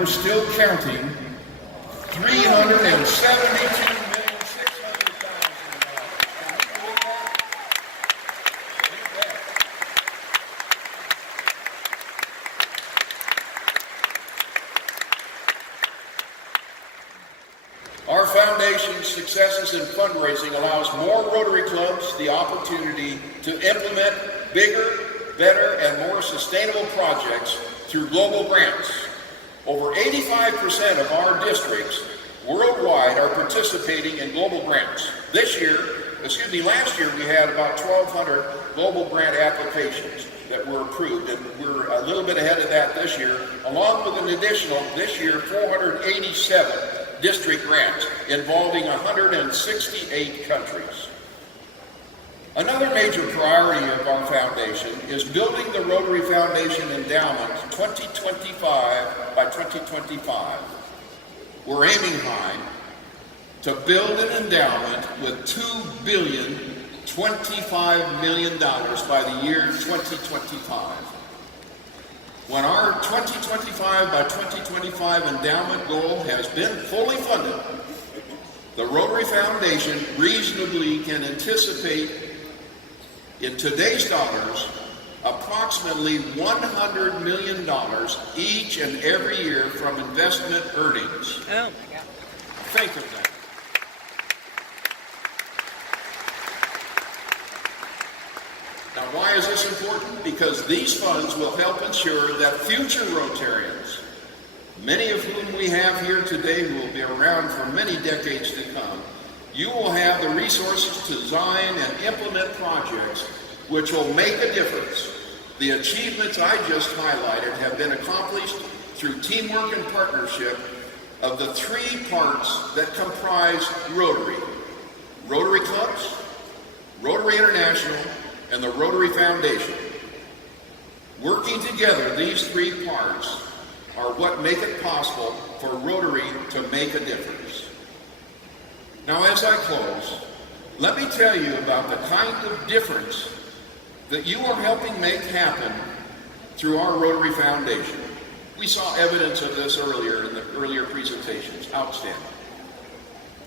We're still counting. 372,600,000. Our foundation's successes in fundraising allows more Rotary clubs the opportunity to implement bigger, better, and more sustainable projects through global grants. Over 85% of our districts worldwide are participating in global grants. Last year we had about 1,200 global grant applications that were approved, and we're a little bit ahead of that this year, along with an additional, this year, 487 district grants involving 168 countries. Another major priority of our foundation is building the Rotary Foundation Endowment 2025 by 2025. We're aiming high to build an endowment with $2.025 billion by the year 2025. When our 2025 by 2025 endowment goal has been fully funded, the Rotary Foundation reasonably can anticipate, in today's dollars, approximately $100 million each and every year from investment earnings. Oh my God. Think of that. Now, why is this important? Because these funds will help ensure that future Rotarians, many of whom we have here today who will be around for many decades to come, you will have the resources to design and implement projects which will make a difference. The achievements I just highlighted have been accomplished through teamwork and partnership of the three parts that comprise Rotary: Rotary clubs, Rotary International, and the Rotary Foundation. Working together, these three parts are what make it possible for Rotary to make a difference. Now, as I close, let me tell you about the kind of difference that you are helping make happen through our Rotary Foundation. We saw evidence of this earlier in the earlier presentations. Outstanding.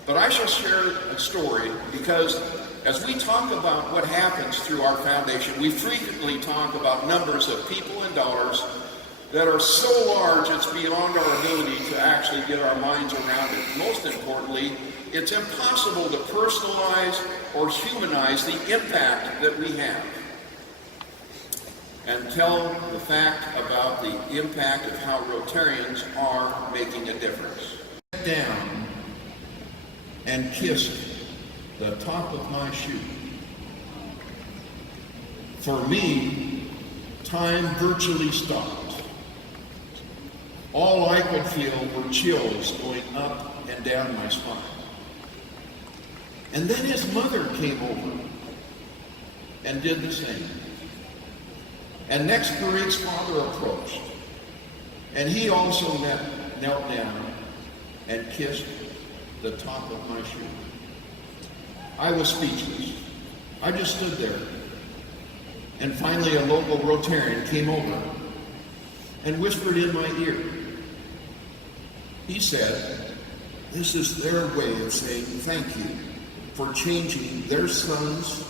But I shall share a story because as we talk about what happens through our foundation, we frequently talk about numbers of people and dollars that are so large it's beyond our ability to actually get our minds around it. Most importantly, it's impossible to personalize or humanize the impact that we have and tell the fact about the impact of how Rotarians are making a difference. Sat down and kissed the top of my shoe. For me, time virtually stopped. All I could feel were chills going up and down my spine. And then his mother came over and did the same. And next, Parik's father approached, and he also knelt down and kissed the top of my shoe. I was speechless. I just stood there. And finally, a local Rotarian came over and whispered in my ear. He said, "This is their way of saying thank you for changing their sons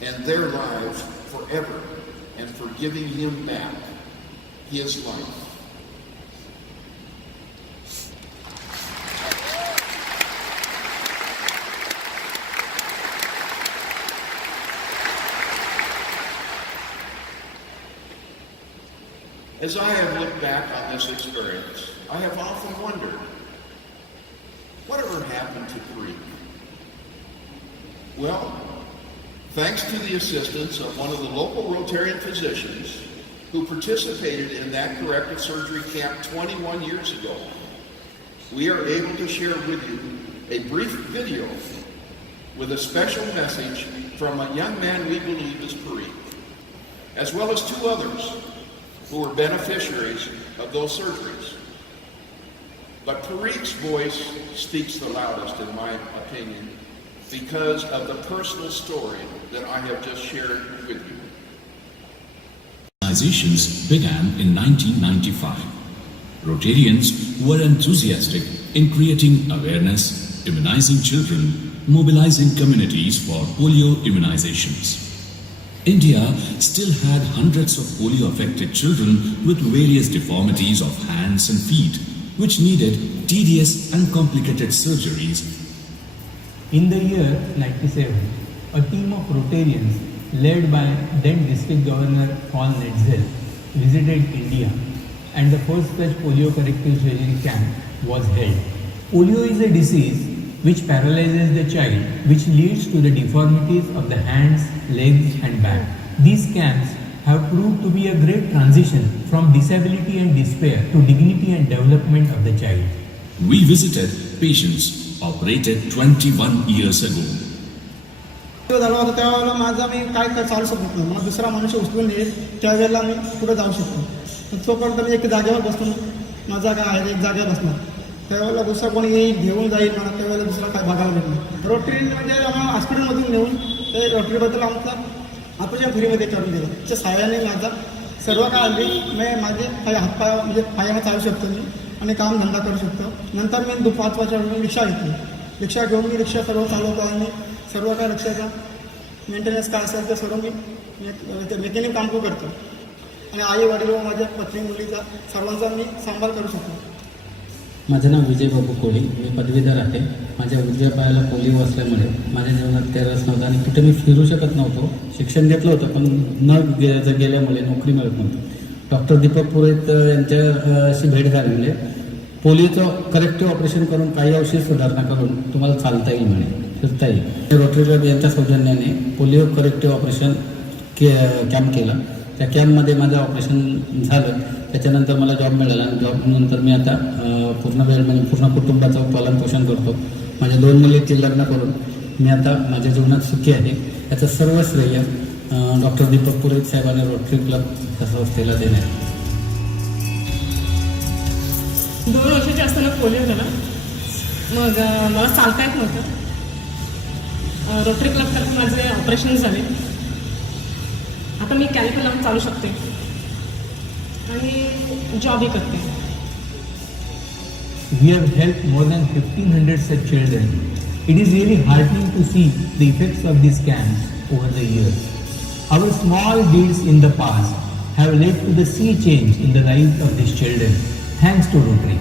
and their lives forever and for giving him back his life." As I have looked back on this experience, I have often wondered, whatever happened to Parik? Well, thanks to the assistance of one of the local Rotarian physicians who participated in that corrective surgery camp 21 years ago, we are able to share with you a brief video with a special message from a young man we believe is Parik, as well as two others who were beneficiaries of those surgeries. But Parik's voice speaks the loudest, in my opinion, because of the personal story that I have just shared with you. Organizations began in 1995. Rotarians were enthusiastic in creating awareness, immunizing children, mobilizing communities for polio immunizations. India still had hundreds of polio-affected children with various deformities of hands and feet, which needed tedious and complicated surgeries. In the year 97, a team of Rotarians led by then District Governor Paul Netzel visited India, and the first such polio corrective surgery camp was held. Polio is a disease which paralyzes the child, which leads to the deformities of the hands, legs and back. These camps have proved to be a great transition from disability and despair to dignity and development of the child. We visited patients operated 21 years ago. तो झाला होता त्यावेळेला माझा मी काय चालू शकत नाही. मला दुसरा मनुष्य उचलून येईल त्यावेळेला मी पुढे जाऊ शकतो. पण तोपर्यंत मी एक जागेवर बसून माझा काय आहे एक जागेवर बसणार. त्यावेळेला दुसरा कोणी येईल घेऊन जाईल मला त्यावेळेला दुसरा काय बघायला भेटणार. रोटरी म्हणजे आम्हाला हॉस्पिटलमधून नेऊन ते रोटरीबद्दल आमचं ऑपरेशन फ्रीमध्ये करून दिलं. त्याच्या सहाय्याने माझा सर्व काय आली मी माझे हातपाय म्हणजे पायाने चालू शकतो मी आणि काम धंदा करू शकतो. नंतर मी 5 वर्षापासून रिक्षा घेतली. रिक्षा घेऊन मी रिक्षा सर्व चालवतो आणि सर्व काय रिक्षाचा मेंटेनन्स काय असेल ते सर्व मी मेकॅनिक काम करतो आणि आई वडील व माझ्या पत्नी मुलीचा सर्वांचा मी सांभाळ करू शकतो. माझं नाव विजय बाबू कोळी. मी पदवीधर आहे. माझ्या उजव्या पायाला पोलिओ असल्यामुळे माझ्या जीवनात काही रस नव्हता आणि कुठे मी फिरू शकत नव्हतो. शिक्षण घेतलं होतं पण न गेल्यामुळे नोकरी मिळत नव्हती. डॉक्टर दीपक पुरोहित यांच्याशी भेट झाली म्हणजे पोलिओचं करेक्टिव्ह ऑपरेशन करून काही औषध सुधारणा करून तुम्हाला चालता येईल म्हणे, फिरता येईल. रोटरी क्लब यांच्या सौजन्याने पोलिओ करेक्टिव्ह ऑपरेशन कॅम्प केला. त्या कॅम्पमध्ये माझं ऑपरेशन झालं. त्याच्यानंतर मला जॉब मिळाला आणि जॉबनंतर मी आता पूर्ण वेळ म्हणजे पूर्ण कुटुंबाचं पालनपोषण करतो. माझ्या 2 मुलीचे लग्न करून मी आता माझ्या जीवनात सुखी आहे. याचं सर्व श्रेय डॉक्टर दीपक पुरोहित साहेबांनी रोटरी क्लब या संस्थेला देणे. 2 वर्षाची असताना पोलिओ झाला. मग मला चालता येत नव्हतं. रोटरी क्लबतर्फे माझे ऑपरेशन झाले. आता मी कॅलिपर लावून चालू शकते आणि जॉबही करते. We have helped more than 1,500 such children. It is really heartening to see the effects of these camps over the years. Our small deeds in the past have led to the sea change in the lives of these children. Thanks to Rotary.